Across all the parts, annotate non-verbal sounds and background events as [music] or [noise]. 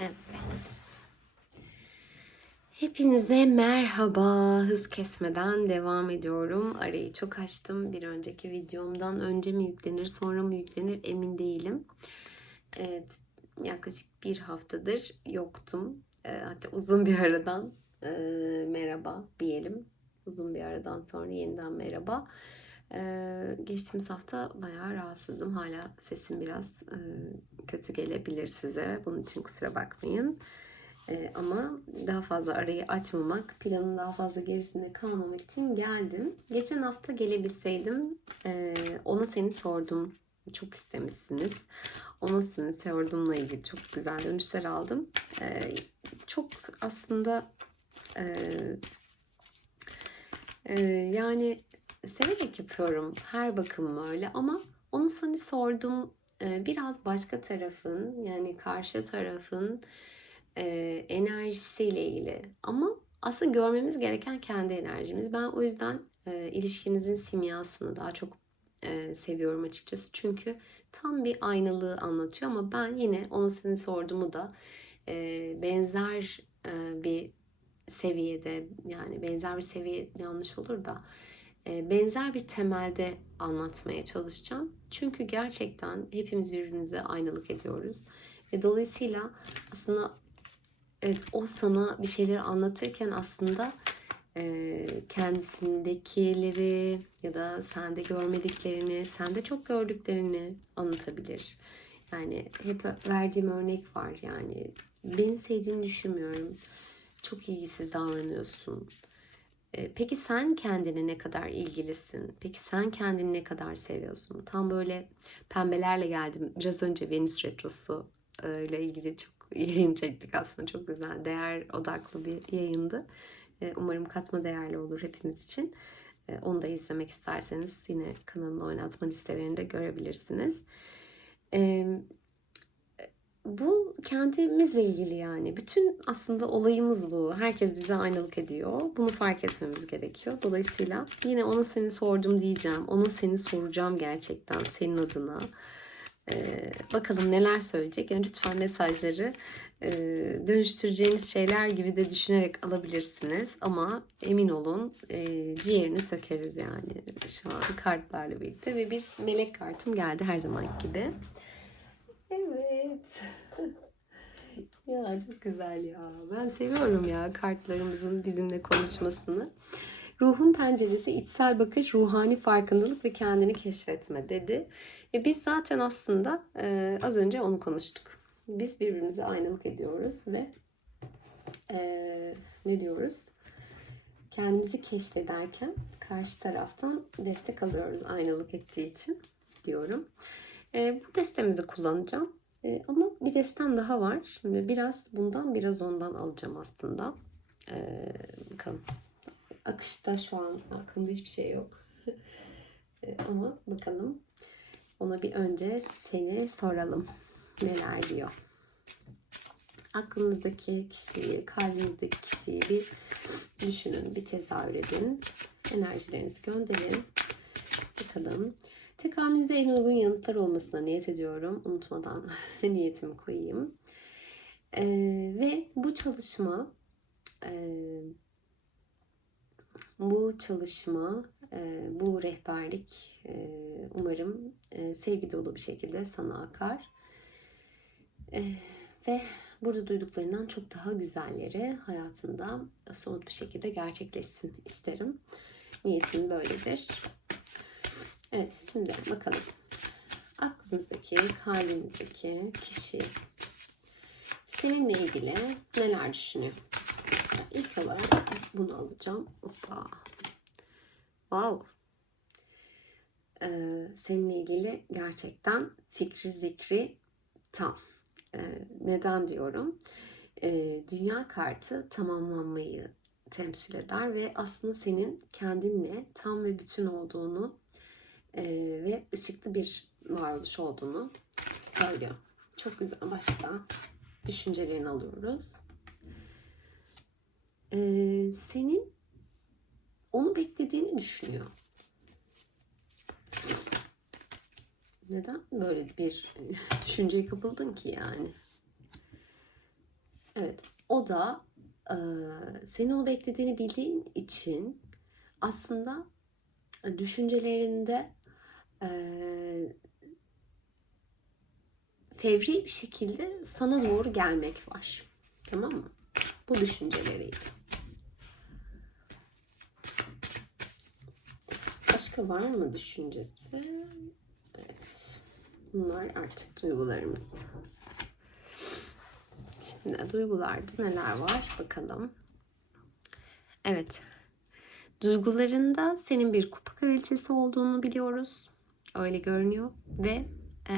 Evet. Hepinize merhaba. Hız kesmeden devam ediyorum. Arayı çok açtım. Bir önceki videomdan önce mi yüklenir, sonra mı yüklenir emin değilim. Evet, yaklaşık bir haftadır yoktum. Ee, Hatta uzun bir aradan e, merhaba diyelim. Uzun bir aradan sonra yeniden merhaba. Ee, geçtiğimiz hafta bayağı rahatsızım. Hala sesim biraz kötü gelebilir size. Bunun için kusura bakmayın. Ama daha fazla arayı açmamak, planın daha fazla gerisinde kalmamak için geldim. Geçen hafta gelebilseydim ona seni sordum. Çok istemişsiniz. Ona seni sordumla ilgili çok güzel dönüşler aldım. Çok aslında yani severek yapıyorum. Her bakımım öyle ama onu sana sordum e, biraz başka tarafın yani karşı tarafın e, enerjisiyle ilgili. Ama aslında görmemiz gereken kendi enerjimiz. Ben o yüzden e, ilişkinizin simyasını daha çok seviyorum açıkçası. Çünkü tam bir aynalığı anlatıyor ama ben yine onu seni sorduğumu da benzer bir seviyede yani benzer bir seviye yanlış olur da benzer bir temelde anlatmaya çalışacağım. Çünkü gerçekten hepimiz birbirimize aynalık ediyoruz. Ve dolayısıyla aslında evet o sana bir şeyleri anlatırken aslında e, kendisindekileri ya da sende görmediklerini, sende çok gördüklerini anlatabilir. Yani hep verdiğim örnek var yani. Beni sevdiğini düşünmüyorum. Çok ilgisiz davranıyorsun. Peki sen kendine ne kadar ilgilisin? Peki sen kendini ne kadar seviyorsun? Tam böyle pembelerle geldim. Biraz önce Venüs Retrosu ile ilgili çok [laughs] yayın çektik aslında. Çok güzel, değer odaklı bir yayındı. Umarım katma değerli olur hepimiz için. Onu da izlemek isterseniz yine kanalın oynatma listelerinde görebilirsiniz. Bu kendimizle ilgili yani. Bütün aslında olayımız bu. Herkes bize aynalık ediyor. Bunu fark etmemiz gerekiyor. Dolayısıyla yine ona seni sordum diyeceğim. Ona seni soracağım gerçekten senin adına. Ee, bakalım neler söyleyecek. Yani lütfen mesajları e, dönüştüreceğiniz şeyler gibi de düşünerek alabilirsiniz. Ama emin olun e, ciğerini sökeriz yani şu an kartlarla birlikte. Ve bir melek kartım geldi her zaman gibi. Evet. [laughs] ya çok güzel ya. Ben seviyorum ya kartlarımızın bizimle konuşmasını. Ruhun penceresi içsel bakış, ruhani farkındalık ve kendini keşfetme dedi. Ve biz zaten aslında e, az önce onu konuştuk. Biz birbirimize aynalık ediyoruz ve e, ne diyoruz? Kendimizi keşfederken karşı taraftan destek alıyoruz aynalık ettiği için diyorum. E, bu destemizi kullanacağım. E, ama bir destem daha var. Şimdi biraz bundan biraz ondan alacağım aslında. E, bakalım. Akışta şu an aklımda hiçbir şey yok. [laughs] E, ama bakalım. Ona bir önce seni soralım. Neler diyor. Aklınızdaki kişiyi, kalbinizdeki kişiyi bir düşünün, bir tezahür edin. Enerjilerinizi gönderin. Bakalım. Tekamülünüze en uygun yanıtlar olmasına niyet ediyorum. Unutmadan [laughs] niyetimi koyayım. Ee, ve bu çalışma e, bu çalışma, e, bu rehberlik e, umarım e, sevgi dolu bir şekilde sana akar. Ve burada duyduklarından çok daha güzelleri hayatında somut bir şekilde gerçekleşsin isterim. Niyetim böyledir. Evet şimdi bakalım. Aklınızdaki, kalbinizdeki kişi seninle ilgili neler düşünüyor? İlk olarak bunu alacağım. Hoppa. Wow. Ee, seninle ilgili gerçekten fikri zikri tam. Ee, neden diyorum? Ee, dünya kartı tamamlanmayı temsil eder ve aslında senin kendinle tam ve bütün olduğunu e, ve ışıklı bir varoluş olduğunu söylüyor. Çok güzel. Başka düşüncelerini alıyoruz. Ee, senin onu beklediğini düşünüyor. Neden böyle bir [laughs] düşünceye kapıldın ki yani? Evet, o da e, senin onu beklediğini bildiğin için aslında e, düşüncelerinde e, fevri bir şekilde sana doğru gelmek var. Tamam mı? Bu düşünceleriyle. Başka var mı düşüncesi? Evet. Bunlar artık duygularımız. Şimdi duygularda neler var bakalım. Evet. Duygularında senin bir kupa kraliçesi olduğunu biliyoruz. Öyle görünüyor. Ve e,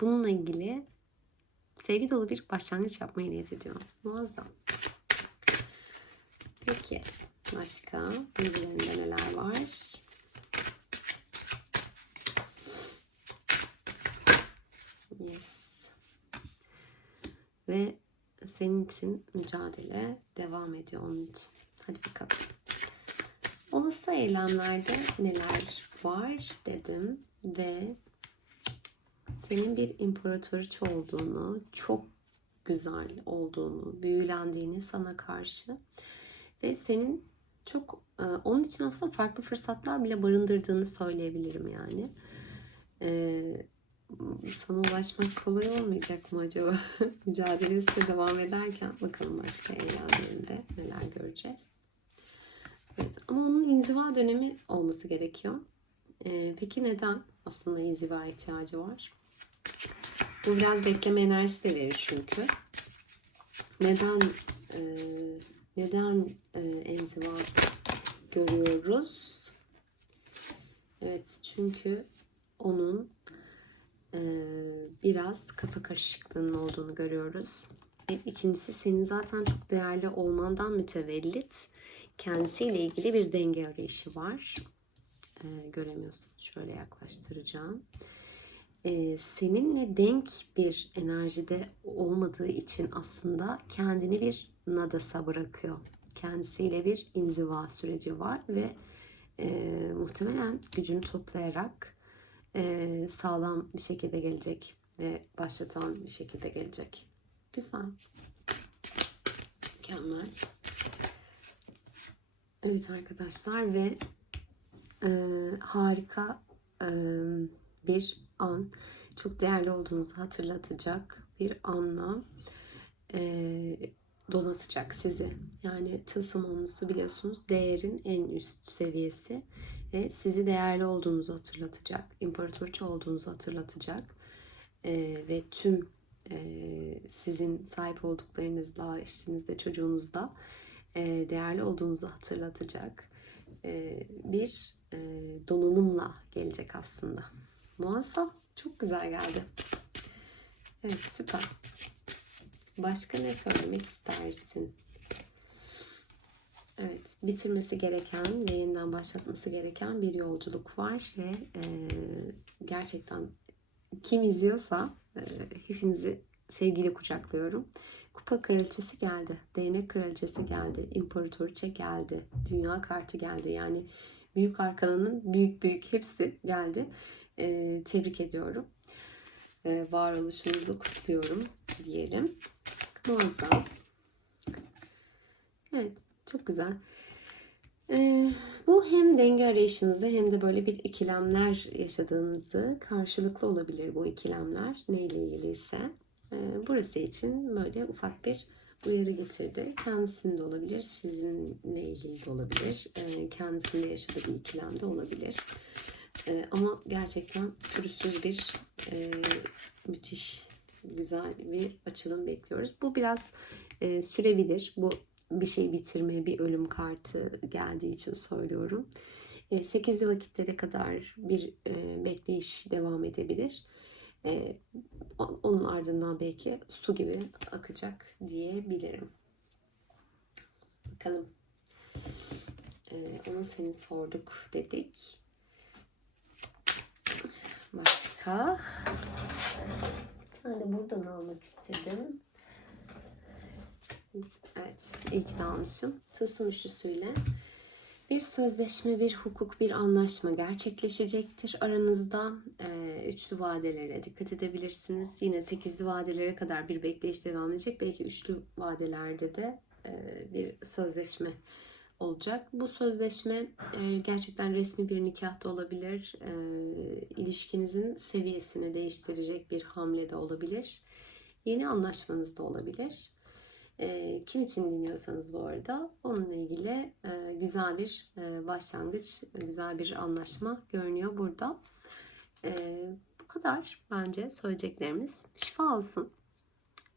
bununla ilgili sevgi dolu bir başlangıç yapmaya niyet ediyor. Muazzam. Peki. Başka duygularında neler var? Yes. Ve senin için mücadele devam ediyor onun için. Hadi bakalım. Olası eylemlerde neler var dedim ve senin bir imparatoriçe olduğunu, çok güzel olduğunu, büyülendiğini sana karşı ve senin çok e, onun için aslında farklı fırsatlar bile barındırdığını söyleyebilirim yani. E, sana ulaşmak kolay olmayacak mı acaba? [laughs] Mücadelesi devam ederken bakalım başka eylemlerinde neler göreceğiz. Evet, ama onun inziva dönemi olması gerekiyor. Ee, peki neden aslında inziva ihtiyacı var? Bu biraz bekleme enerjisi de verir çünkü. Neden e, neden e, inziva görüyoruz? Evet çünkü onun e, biraz kafa karışıklığının olduğunu görüyoruz. Ve ikincisi senin zaten çok değerli olmandan mütevellit kendisiyle ilgili bir denge arayışı var. E, göremiyorsunuz. Şöyle yaklaştıracağım. E, seninle denk bir enerjide olmadığı için aslında kendini bir nadasa bırakıyor. Kendisiyle bir inziva süreci var ve e, muhtemelen gücünü toplayarak e, sağlam bir şekilde gelecek ve başlatan bir şekilde gelecek. Güzel. Mükemmel. Evet arkadaşlar ve e, harika e, bir an. Çok değerli olduğunuzu hatırlatacak bir anla e, donatacak sizi. Yani tılsım olması biliyorsunuz değerin en üst seviyesi ve sizi değerli olduğunuzu hatırlatacak, imparatorça olduğunuzu hatırlatacak e, ve tüm e, sizin sahip olduklarınızla, eşinizde, çocuğunuzda e, değerli olduğunuzu hatırlatacak e, bir e, donanımla gelecek aslında. Muazzam, çok güzel geldi. Evet, süper. Başka ne söylemek istersin? Evet, bitirmesi gereken ve yeniden başlatması gereken bir yolculuk var ve e, gerçekten kim izliyorsa e, hepinizi sevgiyle kucaklıyorum. Kupa kraliçesi geldi, değnek kraliçesi geldi, imparatoriçe geldi, dünya kartı geldi. Yani büyük arkananın büyük büyük hepsi geldi. E, tebrik ediyorum. E, varoluşunuzu kutluyorum diyelim. Muazzam. Evet, çok güzel. Ee, bu hem denge arayışınızı hem de böyle bir ikilemler yaşadığınızı karşılıklı olabilir bu ikilemler neyle ilgiliyse. Ee, burası için böyle ufak bir uyarı getirdi. Kendisinde olabilir, sizinle ilgili de olabilir. Ee, kendisinde yaşadığı bir ikilem de olabilir. Ee, ama gerçekten pürüzsüz bir e, müthiş güzel bir açılım bekliyoruz. Bu biraz e, sürebilir. Bu bir şey bitirme, bir ölüm kartı geldiği için söylüyorum. E, 8'li vakitlere kadar bir e, bekleyiş devam edebilir. E, onun ardından belki su gibi akacak diyebilirim. Bakalım. E, onu seni sorduk dedik. Başka? Bir tane de buradan almak istedim. Evet, iyi de almışım. Tılsım üçlüsüyle bir sözleşme, bir hukuk, bir anlaşma gerçekleşecektir aranızda. Ee, üçlü vadelere dikkat edebilirsiniz. Yine sekizli vadelere kadar bir bekleyiş devam edecek. Belki üçlü vadelerde de e, bir sözleşme olacak. Bu sözleşme e, gerçekten resmi bir nikah da olabilir. E, ilişkinizin seviyesini değiştirecek bir hamle de olabilir. Yeni anlaşmanız da olabilir. E, kim için dinliyorsanız bu arada onunla ilgili e, güzel bir e, başlangıç, güzel bir anlaşma görünüyor burada. E, bu kadar bence söyleyeceklerimiz. Şifa olsun.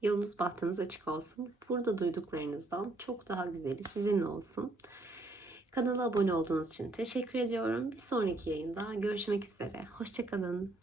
Yolunuz bahtınız açık olsun. Burada duyduklarınızdan çok daha güzeli sizinle olsun. Kanala abone olduğunuz için teşekkür ediyorum. Bir sonraki yayında görüşmek üzere. Hoşçakalın.